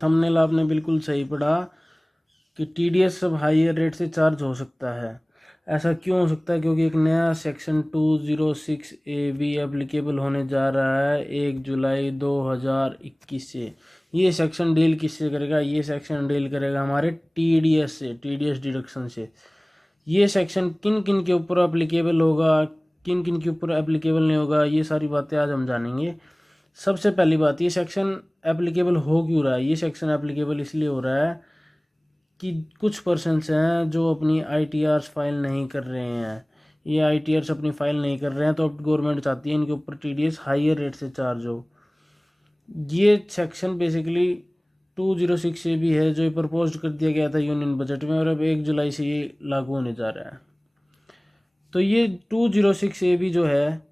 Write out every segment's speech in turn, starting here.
Thumbnail आपने बिल्कुल सही पढ़ा कि टीडीएस सब हायर रेट से चार्ज हो सकता है। ऐसा क्यों हो सकता है? क्योंकि एक नया सेक्शन 206 ए बी एप्लीकेबल होने जा रहा है 1 जुलाई 2021 से। ये सेक्शन डील किससे करेगा? ये सेक्शन डील करेगा हमारे टीडीएस से, टीडीएस डिडक्शन से। ये सेक्शन किन किन के ऊपर एप्लीकेबल होगा, किन किन के ऊपर एप्लीकेबल नहीं होगा, ये सारी बातें आज हम जानेंगे। सबसे पहली बात, ये सेक्शन एप्लीकेबल हो क्यों रहा है? ये सेक्शन एप्लीकेबल इसलिए हो रहा है कि कुछ पर्सन्स हैं जो अपनी आईटीआर्स फाइल नहीं कर रहे हैं। ये आईटीआर्स अपनी फाइल नहीं कर रहे हैं, तो अब गवर्नमेंट चाहती है इनके ऊपर टीडीएस हायर रेट से चार्ज हो। ये सेक्शन बेसिकली 206 ए भी है, जो ये प्रपोज कर दिया गया था यूनियन बजट में, और अब 1 जुलाई से ये लागू होने जा रहा है। तो ये 206 ए भी जो है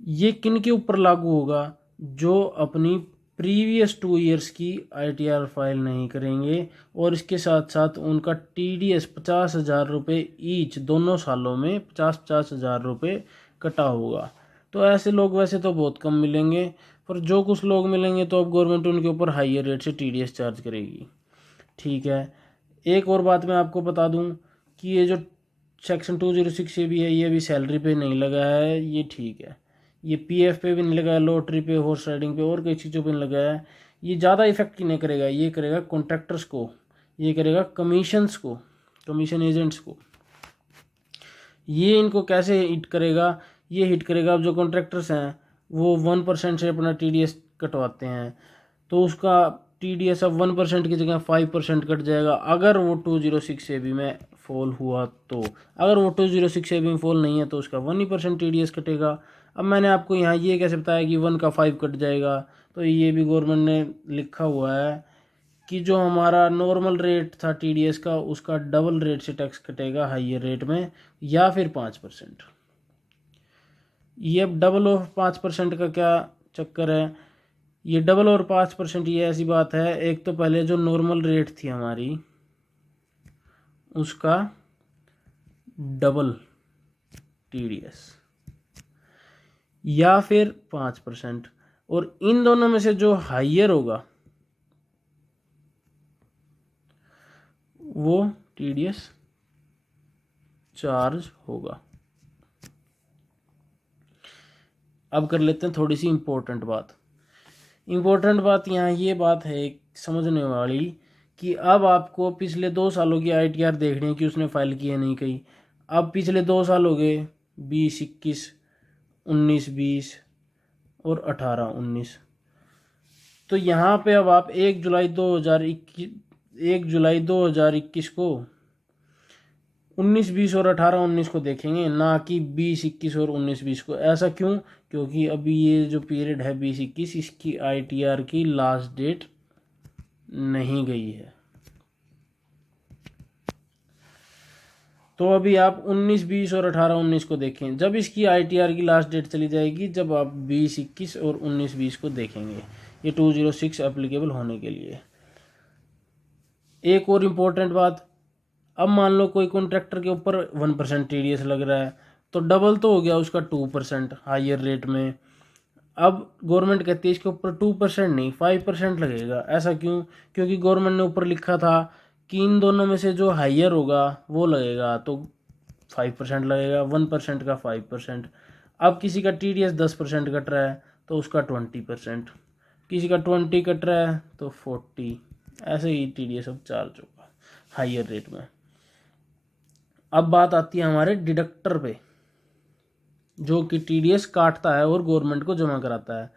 ये किन के ऊपर लागू होगा? जो अपनी प्रीवियस 2 ईयर्स की आईटीआर फाइल नहीं करेंगे और इसके साथ साथ उनका टीडीएस 50,000 रुपये ईच, दोनों सालों में 50,000 रुपये कटा होगा। तो ऐसे लोग वैसे तो बहुत कम मिलेंगे, पर जो कुछ लोग मिलेंगे तो अब गवर्नमेंट उनके ऊपर हायर रेट से टीडीएस चार्ज करेगी। ठीक है। एक और बात मैं आपको बता दूं कि ये जो सेक्शन 206 ये भी है, ये भी सैलरी पे नहीं लगा है, ये ठीक है। ये पीएफ पे भी नहीं लगा है, लॉटरी पे, हॉर्स राइडिंग पे और कई चीज़ों पे नहीं लगा है। ये ज़्यादा इफेक्ट नहीं करेगा, ये करेगा कॉन्ट्रैक्टर्स को, ये करेगा कमीशंस को, कमीशन एजेंट्स को। ये इनको कैसे हिट करेगा? ये हिट करेगा, अब जो कॉन्ट्रैक्टर्स हैं वो 1% से अपना टीडीएस कटवाते हैं, तो उसका टीडीएस अब 1% की जगह 5% कट जाएगा अगर वो 206 ए बी में फॉल हुआ तो। अगर वो 206 ए बी में फॉल नहीं है तो उसका 1% टीडीएस कटेगा। अब मैंने आपको यहाँ ये कैसे बताया कि 1 का 5 कट जाएगा? तो ये भी गवर्नमेंट ने लिखा हुआ है कि जो हमारा नॉर्मल रेट था टीडीएस का, उसका डबल रेट से टैक्स कटेगा हाइयर रेट में, या फिर 5%। ये अब डबल और 5% का क्या चक्कर है? ये डबल और 5% ये ऐसी बात है, एक तो पहले जो नॉर्मल रेट थी हमारी उसका डबल टीडीएस, या फिर 5%, और इन दोनों में से जो हायर होगा वो टीडीएस चार्ज होगा। अब कर लेते हैं थोड़ी सी इम्पोर्टेंट बात। इम्पोर्टेंट बात यहाँ ये बात है समझने वाली कि अब आपको पिछले 2 सालों की आईटीआर देखनी है कि उसने फाइल की है नहीं कही। अब पिछले 2 साल हो गए, 20-21, 19-20 और 18-19। तो यहाँ पे अब आप 1 जुलाई 2021 को 19-20 और 18-19 को देखेंगे, ना कि 20-21 और 19-20 को। ऐसा क्यों? क्योंकि अभी ये जो पीरियड है 20-21, इसकी आईटीआर की लास्ट डेट नहीं गई है। तो अभी आप 19-20 और 18-19 को देखें। जब इसकी आईटीआर की लास्ट डेट चली जाएगी, जब आप 20-21 और 19-20 को देखेंगे, ये 206 एप्लीकेबल होने के लिए। एक और इम्पोर्टेंट बात, अब मान लो कोई कॉन्ट्रैक्टर के ऊपर 1% टीडीएस लग रहा है, तो डबल तो हो गया उसका 2% हायर रेट में। अब गवर्नमेंट कहती है इसके ऊपर 2% नहीं 5% लगेगा। ऐसा क्यों? क्योंकि गवर्नमेंट ने ऊपर लिखा था कि इन दोनों में से जो हायर होगा वो लगेगा, तो 5% लगेगा, 1% का 5%। अब किसी का टीडीएस 10% कट रहा है तो उसका 20%, किसी का 20 कट रहा है तो 40, ऐसे ही टीडीएस अब चार्ज होगा हायर रेट में। अब बात आती है हमारे डिडक्टर पे, जो कि टीडीएस काटता है और गवर्नमेंट को जमा कराता है।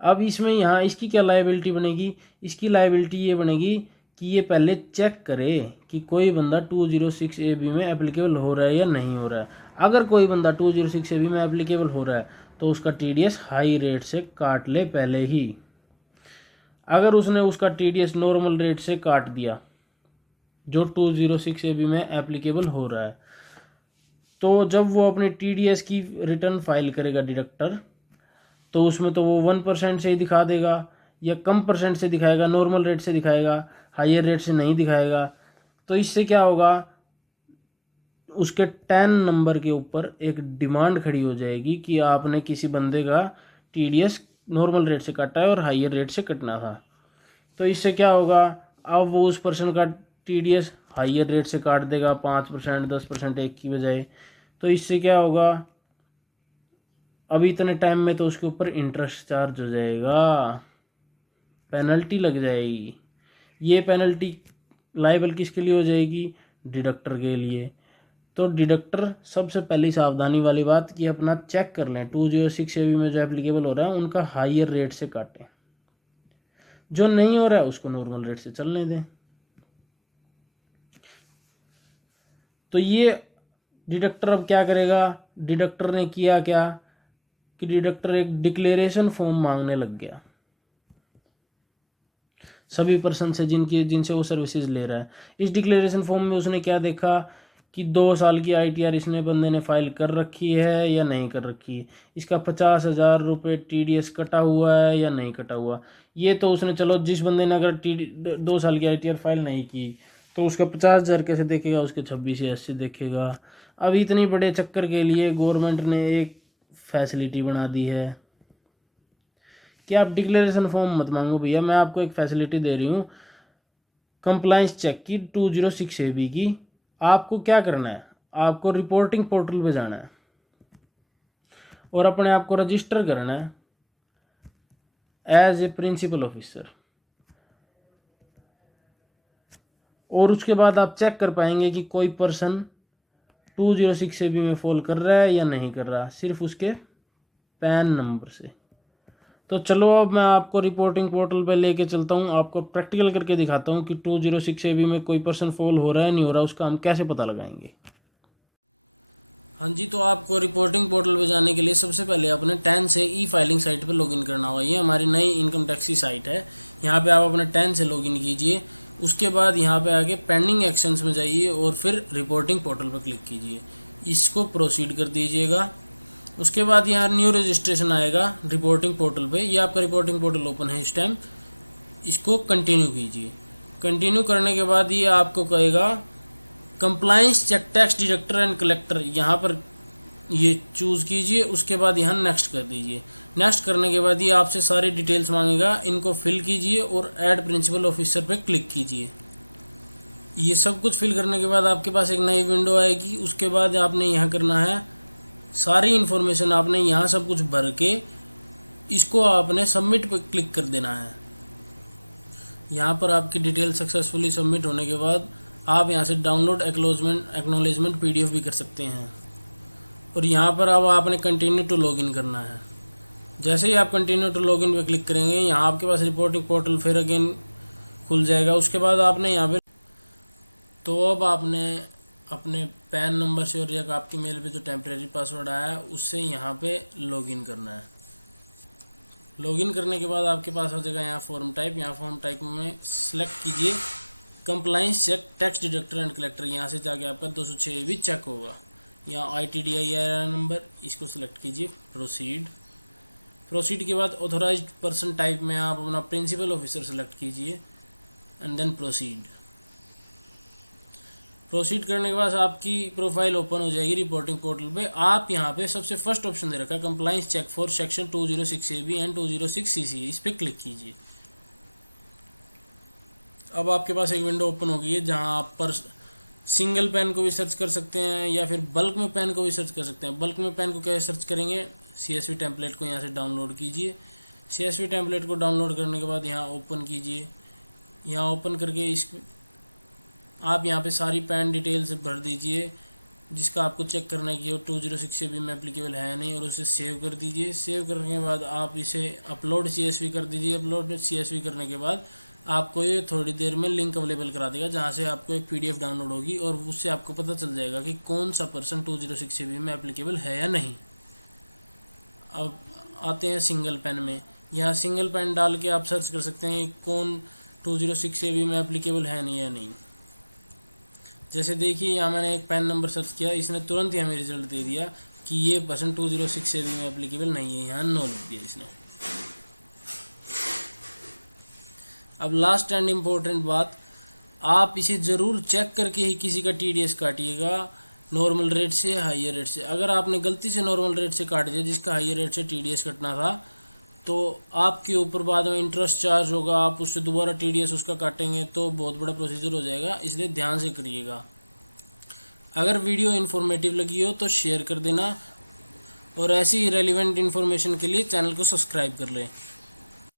अब इसमें यहाँ इसकी क्या लायबिलिटी बनेगी? इसकी लायबिलिटी ये बनेगी कि ये पहले चेक करे कि कोई बंदा 206 ए बी में एप्लीकेबल हो रहा है या नहीं हो रहा है। अगर कोई बंदा 206 ए बी में एप्लीकेबल हो रहा है तो उसका टीडीएस हाई रेट से काट ले पहले ही। अगर उसने उसका टीडीएस नॉर्मल रेट से काट दिया जो 206 ए बी में एप्लीकेबल हो रहा है, तो जब वो अपनी टीडीएस की रिटर्न फाइल करेगा डिडक्टर, तो उसमें तो वो 1% से ही दिखा देगा या कम परसेंट से दिखाएगा, नॉर्मल रेट से दिखाएगा, हायर रेट से नहीं दिखाएगा। तो इससे क्या होगा? उसके 10 नंबर के ऊपर एक डिमांड खड़ी हो जाएगी कि आपने किसी बंदे का टीडीएस नॉर्मल रेट से काटा है और हायर रेट से कटना था। तो इससे क्या होगा, अब वो उस पर्सन का टीडीएस हाइयर रेट से काट देगा, 5%, 10% एक की बजाय। तो इससे क्या होगा, अभी इतने टाइम में तो उसके ऊपर इंटरेस्ट चार्ज हो जाएगा, पेनल्टी लग जाएगी। ये पेनल्टी लायबल किसके लिए हो जाएगी, डिडक्टर के लिए। तो डिडक्टर सबसे पहली सावधानी वाली बात कि अपना चेक कर लें 206 में जो एप्लीकेबल हो रहा है उनका हाइयर रेट से काटें, जो नहीं हो रहा है उसको नॉर्मल रेट से चलने दें। तो ये डिडक्टर अब क्या करेगा, डिडक्टर ने किया क्या कि डिडक्टर एक डिक्लेरेशन फॉर्म मांगने लग गया सभी पर्सन से जिनसे वो सर्विसेज ले रहा है। इस डिक्लेरेशन फॉर्म में उसने क्या देखा कि 2 साल की आईटीआर इसने बंदे ने फाइल कर रखी है या नहीं कर रखी है, इसका 50,000 रुपये टीडीएस कटा हुआ है या नहीं कटा हुआ। ये तो उसने, चलो जिस बंदे ने अगर 2 साल की आईटीआर फाइल नहीं की तो उसका 50,000 कैसे देखेगा, उसके 26 या 80 देखेगा। अब इतनी बड़े चक्कर के लिए गवर्नमेंट ने एक फैसिलिटी बना दी है कि आप डिक्लेरेशन फॉर्म मत मांगो भैया, मैं आपको एक फैसिलिटी दे रही हूँ कंप्लाइंस चेक की 206AB की। आपको क्या करना है, आपको रिपोर्टिंग पोर्टल पे जाना है और अपने आप को रजिस्टर करना है एज ए प्रिंसिपल ऑफिसर, और उसके बाद आप चेक कर पाएंगे कि कोई पर्सन 206AB में फॉल कर रहा है या नहीं कर रहा, सिर्फ उसके पैन नंबर से। तो चलो अब मैं आपको रिपोर्टिंग पोर्टल पे लेके चलता हूँ, आपको प्रैक्टिकल करके दिखाता हूँ कि 206AB में कोई पर्सन फॉल हो रहा है नहीं हो रहा, उसका हम कैसे पता लगाएंगे। हाँ जी, तो आपको रिपोर्टिंग पोर्टल पे जाने के लिए सबसे पहले अपने 10 से ई फाइलिंग साइट पे लॉगिन करना होगा। ये हमारी नई इनकम टैक्स की साइट है। यहाँ पे आप अपने 10 से लॉगिन कीजिए, उसके बाद यहाँ पे आके पेंडिंग एक्शंस में जाइए और फिर रिपोर्टिंग पोर्टल पर क्लिक कीजिए, इसको प्रोसीड कर दीजिएगा। उसके बाद यहाँ न्यू रजिस्ट्रेशन आएगा रिपोर्टिंग पोर्टल पे, ये आपका रिपोर्टिंग पोर्टल ओपन है इस टाइम, इसको कंटिन्यू कीजिए। कंटिन्यू करने के बाद ये आपको कहेगा compliance check tax deductor and collector, यहाँ पर ये चूज़ कीजिए। उसके बाद यहाँ नेक्स्ट कर दीजिए। नेक्स्ट करने के बाद ये आपसे सारी डिटेल्स मांगेगा, इनको फिल कीजिए और ऐड प्रिंसिपल ऑफिसर पे क्लिक कीजिए। ये सब कुछ फिल करने के बाद आपके पास एक नई विंडो आएगी। उसके बाद आपने यहाँ करना है सारी इन्फॉर्मेशन, आपने यहाँ सब कुछ भर के इसको आपने सबमिट पर क्लिक कर देना है। यहाँ पर आपकी डिटेल सक्सेसफुली सबमिट होने के बाद आप यहाँ से डाउनलोड एक्नॉलेजमेंट PDF भी कर सकते हैं। और यहाँ पर अब आपने कंटिन्यू टू लॉगिन करना है। जैसे ही आप कंटिन्यू टू लॉगिन पे क्लिक करेंगे, यहाँ आपके पास रिपोर्टिंग पोर्टल फिर अगेन खुल जाएगा। उसके बाद आपने यहाँ पे तो अब आपने अपने पैन नंबर से और या आपकी मेल पे जो टेम्परेरी पासवर्ड आया है उससे यहाँ पे लॉगिन करना है। लॉगिन करने के बाद आपके पास आ जाएगा यहाँ फॉर्म टाइप। यहाँ फॉर्म टाइप में सेलेक्ट कीजिए compliance check tax deductor and collector, यहाँ से जाके आपका 206 भी चेक होगा। यहाँ ITDIR नंबर, इसको सिलेक्ट कीजिए, प्रोसीड के बाद ऑथोराइज्ड पर्सन टाइप में आप अपना प्रिंसिपल ऑफिसर सेलेक्ट कीजिए एंड देन प्रोसीड करने के बाद आपकी प्रोफाइल ओपन हो जाएगी रिपोर्टिंग पोर्टल पे। आप यहाँ पे सबसे फर्स्ट ऑप्शन दे रखा है compliance check for section 206AB and 206CC, इस पर क्लिक कीजिए। अब आपके पास एक विंडो ओपन हो गई है जहाँ आप पर सिंगल पेन को भी सर्च कर सकते हैं या फिर बल्क में पेन को भी सर्च कर सकते हैं। बल्क में पेन को कैसे सर्च करेंगे, CSV टेम्पलेट को यहाँ से डाउनलोड कीजिए। CSV टेम्पलेट को डाउनलोड करने के बाद यहाँ ओपन कीजिए। यहाँ ओपन करके आप यहाँ पे सारी पैन डिटेल्स भर दीजिए जिसका आपको चेक करना है कि वो 206AB में एप्लीकेबल है नहीं, और उसे सेव कर दीजिए। सेव करने के बाद आप इसे अपलोड CSV कर दीजिए। अपलोड CSV करने के बाद आपको ये थोड़ी देर में लिंक अवेलेबल करा देगा जहाँ से आपको एक PDF डाउनलोड होगी और उससे आपको पता चल जाएगा कि कौन सा पर्सन 206AB में एप्लीकेबल है या नहीं। अब आते हैं सिंगल पेन में। यहाँ सिंगल पेन डाल के आप सर्च कर सकते हैं कौन 206AB में एप्लीकेबल है नहीं या नहीं। जैसे देखिए यहाँ मैंने एक पैन नंबर सर्च किया, इसने तुरंत ही हमें रिजल्ट दे दिया कि ये पर्सन 206AB में एप्लीकेबल नहीं है, यहाँ नो लिख दिया इसने। अब लास्ट एंड इम्पोर्टेंट बात, आप इसे ज़रूर चेक करके ही किसी का TDS काटिएगा, नॉर्मल रेट से हाइयर रेट से। अगर आपने गलती से नॉर्मल रेट से काट दिया जिसका हाइयर रेट से TDS कटना था, तो आपके ऊपर बाद में इंटरेस्ट चार्ज होगा, आप उससे दोबारा TDS उसका काटेंगे तो बहुत बड़ा प्रोसीजर हो जाएगा, इसलिए ध्यान से करिएगा। अगर वीडियो इन्फॉर्मेटिव लगी हो तो शेयर कर देना और ऐसी रेलिवेंट इन्फॉर्मेशन के लिए चैनल को सब्सक्राइब कर लें।